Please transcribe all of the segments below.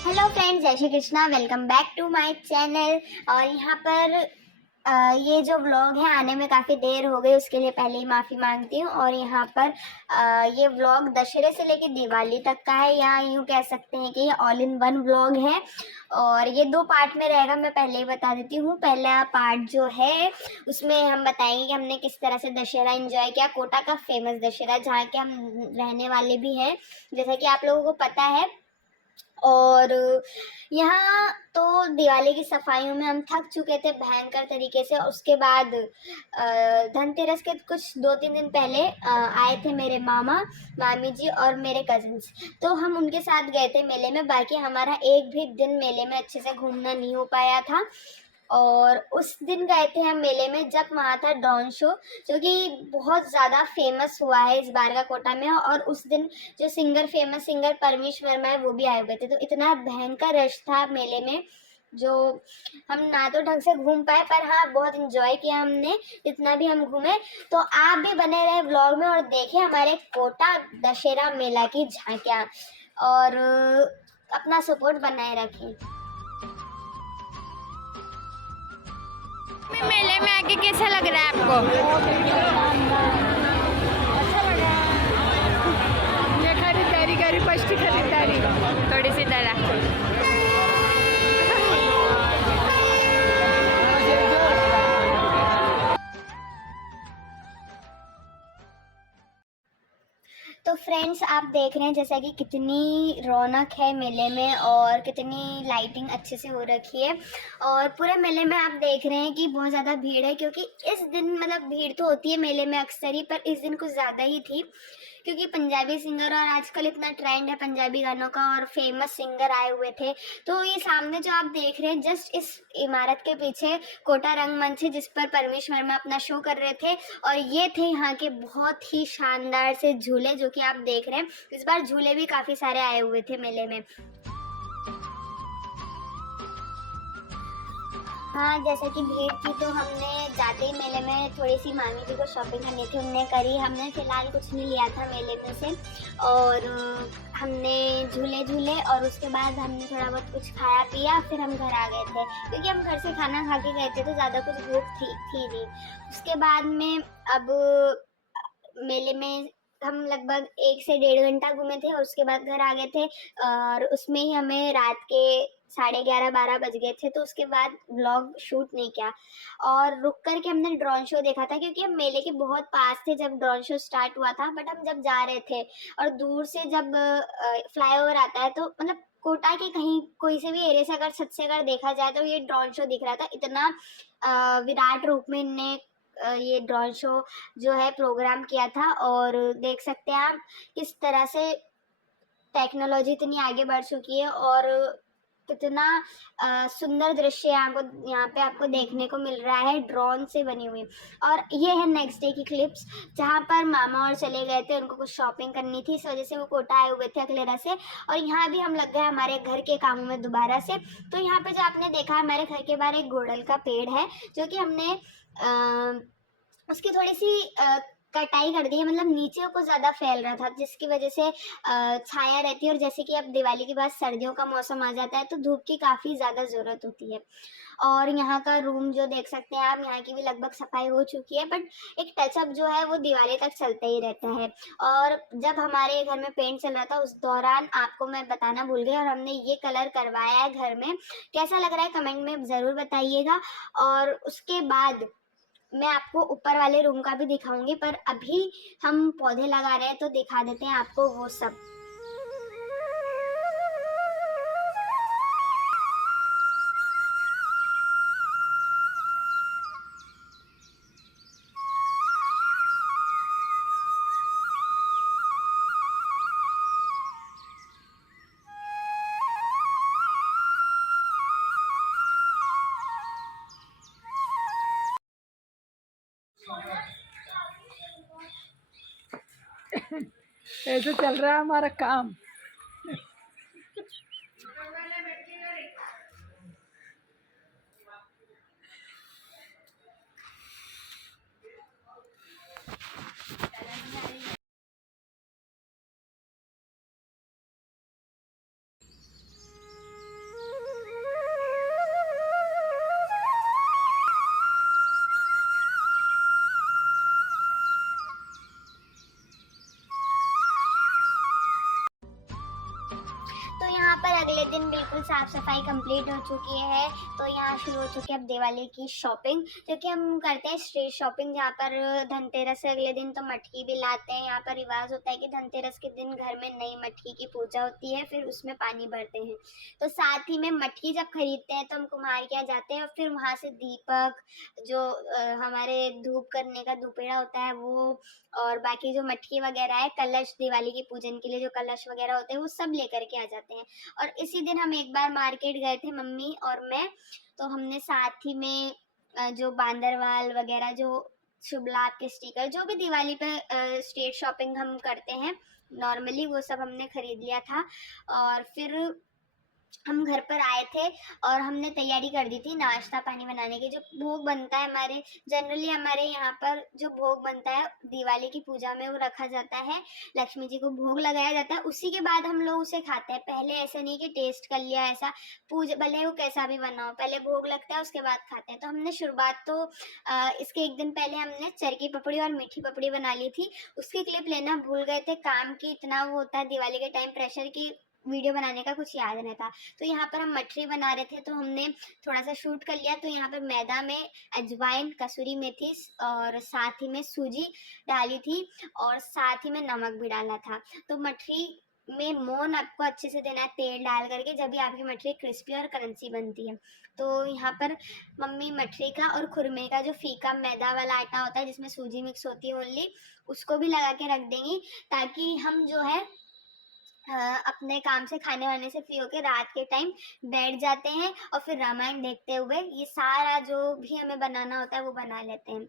Hello friends, जय Shri Krishna. Welcome back to my channel. और यहाँ पर ये जो व्लॉग है आने में काफ़ी देर हो गई, उसके लिए पहले ही माफ़ी मांगती हूँ। और यहाँ पर ये व्लॉग दशहरे से लेकर दिवाली तक का है, या यूँ कह सकते हैं कि ये ऑल इन वन व्लॉग है। और ये 2 पार्ट में रहेगा, मैं पहले ही बता देती हूँ। पहला पार्ट जो है उसमें हम बताएंगे कि हमने किस तरह से दशहरा एंजॉय किया, कोटा का फेमस दशहरा जहाँ के हम रहने वाले भी हैं, जैसा कि आप लोगों को पता है। और यहाँ तो दिवाली की सफाइयों में हम थक चुके थे भयंकर तरीके से। उसके बाद धनतेरस के कुछ 2-3 दिन पहले आए थे मेरे मामा मामी जी और मेरे कजिन्स, तो हम उनके साथ गए थे मेले में। बाकी हमारा एक भी दिन मेले में अच्छे से घूमना नहीं हो पाया था। और उस दिन गए थे हम मेले में जब वहाँ था ड्रोन शो, जो कि बहुत ज़्यादा फेमस हुआ है इस बार का कोटा में। और उस दिन जो फेमस सिंगर परमीश वर्मा है वो भी आए हुए थे, तो इतना भयंकर रश था मेले में, जो हम ना तो ढंग से घूम पाए, पर हाँ बहुत इंजॉय किया हमने जितना भी हम घूमे। तो आप भी बने रहे व्लॉग में और देखें हमारे कोटा दशहरा मेला की झांकियाँ, और अपना सपोर्ट बनाए रखें। मेले में आके कैसा लग रहा है आपको? ये खरीदारी करी, फर्स्ट खरीदारी थोड़ी सी तरह। तो फ्रेंड्स, आप देख रहे हैं जैसा कि कितनी रौनक है मेले में और कितनी लाइटिंग अच्छे से हो रखी है। और पूरे मेले में आप देख रहे हैं कि बहुत ज़्यादा भीड़ है, क्योंकि इस दिन मतलब भीड़ तो होती है मेले में अक्सर ही, पर इस दिन कुछ ज़्यादा ही थी, क्योंकि पंजाबी सिंगर और आजकल इतना ट्रेंड है पंजाबी गानों का और फेमस सिंगर आए हुए थे। तो ये सामने जो आप देख रहे हैं जस्ट इस इमारत के पीछे कोटा रंगमंच है, जिस पर परमेश वर्मा अपना शो कर रहे थे। और ये थे यहाँ के बहुत ही शानदार से झूले, जो कि आप देख रहे हैं। इस बार झूले भी काफ़ी सारे आए हुए थे मेले में। हाँ, जैसे कि भीड़ थी तो हमने जाते ही मेले में थोड़ी सी मामी जी को शॉपिंग करनी थी, उनने करी। हमने फ़िलहाल कुछ नहीं लिया था मेले में से। और हमने झूले झूले और उसके बाद हमने थोड़ा बहुत कुछ खाया पिया, फिर हम घर आ गए थे, क्योंकि हम घर से खाना खा के गए थे तो ज़्यादा कुछ भूख थी नहीं। उसके बाद में अब मेले में हम लगभग 1 से 1.5 घंटा घूमे थे और उसके बाद घर आ गए थे। और उसमें ही हमें रात के 11:30-12 बज गए थे, तो उसके बाद व्लॉग शूट नहीं किया। और रुक कर के हमने ड्रोन शो देखा था, क्योंकि हम मेले के बहुत पास थे जब ड्रोन शो स्टार्ट हुआ था। बट हम जब जा रहे थे और दूर से जब फ्लाईओवर आता है, तो मतलब कोटा के कहीं कोई से भी एरिया से अगर छत से अगर देखा जाए तो ये ड्रोन शो दिख रहा था। इतना विराट रूप में इनने ये ड्रोन शो जो है प्रोग्राम किया था। और देख सकते हैं आप किस तरह से टेक्नोलॉजी इतनी आगे बढ़ चुकी है और कितना सुंदर दृश्य यहाँ पे आपको देखने को मिल रहा है ड्रोन से बनी हुई। और ये है नेक्स्ट डे की क्लिप्स, जहाँ पर मामा और चले गए थे, उनको कुछ शॉपिंग करनी थी, इस वजह से वो कोटा आए हुए थे अकलेरा से। और यहाँ भी हम लग गए हमारे घर के कामों में दोबारा से। तो यहाँ पे जो आपने देखा हमारे घर के बाहर एक गुड़हल का पेड़ है, जो कि हमने उसकी थोड़ी सी कटाई कर दी है, मतलब नीचे को ज़्यादा फैल रहा था, जिसकी वजह से छाया रहती है। और जैसे कि अब दिवाली के बाद सर्दियों का मौसम आ जाता है तो धूप की काफ़ी ज़्यादा ज़रूरत होती है। और यहाँ का रूम जो देख सकते हैं आप, यहाँ की भी लगभग सफाई हो चुकी है, बट एक टचअप जो है वो दिवाली तक चलता ही रहता है। और जब हमारे घर में पेंट चल रहा था उस दौरान आपको मैं बताना भूल गई, और हमने ये कलर करवाया है घर में। कैसा लग रहा है कमेंट में ज़रूर बताइएगा। और उसके बाद मैं आपको ऊपर वाले रूम का भी दिखाऊंगी, पर अभी हम पौधे लगा रहे हैं तो दिखा देते हैं आपको वो सब। ऐसे चल रहा है हमारा काम। बिल्कुल साफ़ सफाई कंप्लीट हो चुकी है। तो यहाँ शुरू हो चुकी है अब दिवाली की शॉपिंग, जो कि हम करते हैं स्ट्रीट शॉपिंग, जहाँ पर धनतेरस से अगले दिन तो मटकी भी लाते हैं। यहाँ पर रिवाज होता है कि धनतेरस के दिन घर में नई मटकी की पूजा होती है, फिर उसमें पानी भरते हैं। तो साथ ही में मटकी जब खरीदते हैं तो हम कुम्हार के यहाँ जाते हैं और फिर वहाँ से दीपक, जो हमारे धूप करने का दुपेड़ा होता है वो, और बाकी जो मटकी वगैरह है, कलश दिवाली की पूजन के लिए जो कलश वगैरह होते हैं वो सब लेकर के आ जाते हैं। और इसी दिन हम एक बार मार्केट गए थे मम्मी और मैं, तो हमने साथ ही में जो बांदरवाल वगैरह, जो शुभ लाभ के स्टिकर, जो भी दिवाली पे स्ट्रीट शॉपिंग हम करते हैं नॉर्मली, वो सब हमने खरीद लिया था। और फिर हम घर पर आए थे और हमने तैयारी कर दी थी नाश्ता पानी बनाने की। जो भोग बनता है जनरली हमारे यहाँ पर जो भोग बनता है दिवाली की पूजा में, वो रखा जाता है, लक्ष्मी जी को भोग लगाया जाता है, उसी के बाद हम लोग उसे खाते हैं। पहले ऐसा नहीं कि टेस्ट कर लिया, ऐसा पूजा भले वो कैसा भी बना हो, पहले भोग लगता है उसके बाद खाते हैं। तो हमने शुरुआत तो इसके एक दिन पहले हमने चरखी पपड़ी और मीठी पपड़ी बना ली थी। उसकी क्लिप लेना भूल गए थे, काम की इतना वो होता है दिवाली के टाइम प्रेशर की, वीडियो बनाने का कुछ याद नहीं था। तो यहाँ पर हम मठरी बना रहे थे तो हमने थोड़ा सा शूट कर लिया। तो यहाँ पर मैदा में अजवाइन, कसूरी मेथी और साथ ही में सूजी डाली थी और साथ ही में नमक भी डाला था। तो मठरी में मोन आपको अच्छे से देना है तेल डाल करके, जब भी आपकी मठरी क्रिस्पी और क्रंची बनती है। तो यहाँ पर मम्मी मठरी का और खुरमे का जो फीका मैदा वाला आटा होता है जिसमें सूजी मिक्स होती है ओनली, उसको भी लगा के रख देंगी, ताकि हम जो है अपने काम से खाने वाने से फ्री होके रात के टाइम बैठ जाते हैं और फिर रामायण देखते हुए ये सारा जो भी हमें बनाना होता है वो बना लेते हैं।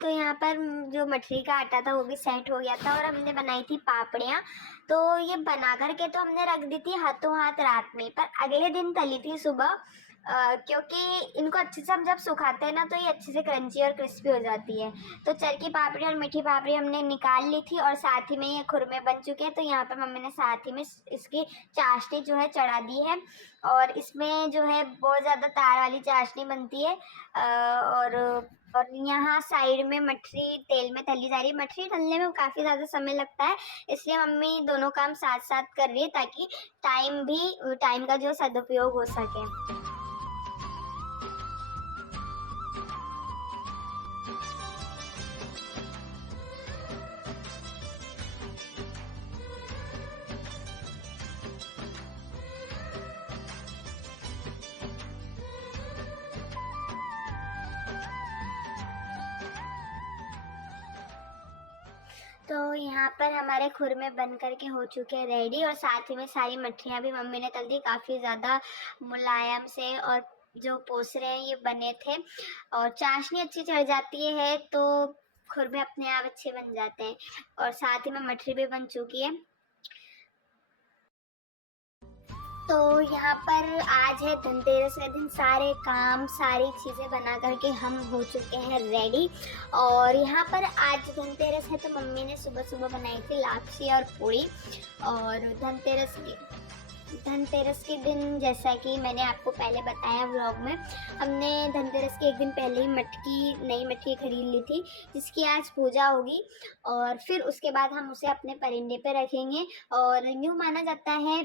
तो यहाँ पर जो मठरी का आटा था वो भी सेट हो गया था और हमने बनाई थी पापड़ियाँ। तो ये बना करके तो हमने रख दी थी हाथों हाथ रात में, पर अगले दिन तली थी सुबह, क्योंकि इनको अच्छे से हम जब सुखाते हैं ना तो ये अच्छे से क्रंची और क्रिस्पी हो जाती है। तो चरखी पापड़ी और मीठी पापड़ी हमने निकाल ली थी और साथ ही में ये खुरमे बन चुके हैं। तो यहाँ पर मम्मी ने साथ ही में इसकी चाशनी जो है चढ़ा दी है और इसमें जो है बहुत ज़्यादा तार वाली चाशनी बनती है। और यहाँ साइड में मठरी तेल में तली जा रही है। मठरी तलने में काफ़ी ज़्यादा समय लगता है, इसलिए मम्मी दोनों काम साथ साथ कर रही है ताकि टाइम का जो सदुपयोग हो सके। तो यहाँ पर हमारे खुरमे बन करके हो चुके हैं रेडी और साथ ही में सारी मठरियाँ भी मम्मी ने तल दी। काफ़ी ज़्यादा मुलायम से और जो पोसरे हैं ये बने थे और चाशनी अच्छी चढ़ जाती है तो खुरमे अपने आप अच्छे बन जाते हैं और साथ ही में मठरी भी बन चुकी है। तो यहाँ पर आज है धनतेरस का दिन, सारे काम सारी चीज़ें बना करके हम हो चुके हैं रेडी। और यहाँ पर आज धनतेरस है तो मम्मी ने सुबह सुबह बनाई थी लापसी और पूड़ी। और धनतेरस के दिन, जैसा कि मैंने आपको पहले बताया व्लॉग में, हमने धनतेरस के एक दिन पहले ही नई मटकी खरीद ली थी जिसकी आज पूजा होगी और फिर उसके बाद हम उसे अपने परिंदे पे रखेंगे। और यूँ माना जाता है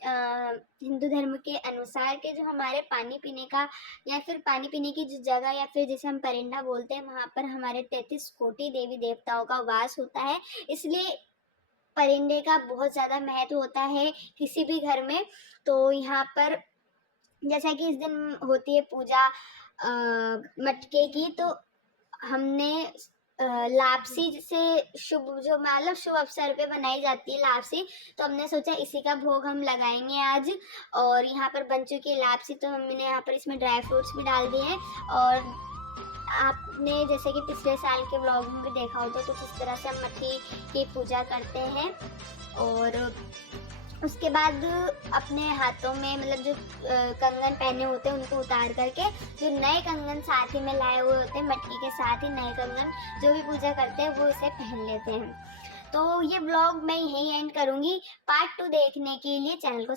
हिंदू धर्म के अनुसार कि जो हमारे पानी पीने का या फिर पानी पीने की जो जगह या फिर जिसे हम परिंदा बोलते हैं, वहाँ पर हमारे 33 कोटि देवी देवताओं का वास होता है, इसलिए परिंदे का बहुत ज़्यादा महत्व होता है किसी भी घर में। तो यहाँ पर जैसा कि इस दिन होती है पूजा मटके की, तो हमने लापसी से शुभ अवसर पे बनाई जाती है लापसी, तो हमने सोचा इसी का भोग हम लगाएंगे आज। और यहाँ पर बन चुकी है लापसी, तो मम्मी ने यहाँ पर इसमें ड्राई फ्रूट्स भी डाल दिए हैं। और आपने जैसे कि पिछले साल के व्लॉग में भी देखा हो तो कुछ इस तरह से हम मटकी की पूजा करते हैं और उसके बाद अपने हाथों में मतलब जो कंगन पहने होते हैं उनको उतार करके जो नए कंगन साथ ही में लाए हुए होते हैं मटकी के साथ ही नए कंगन जो भी पूजा करते हैं वो इसे पहन लेते हैं। तो ये ब्लॉग मैं यहीं एंड करूँगी। पार्ट 2 देखने के लिए चैनल को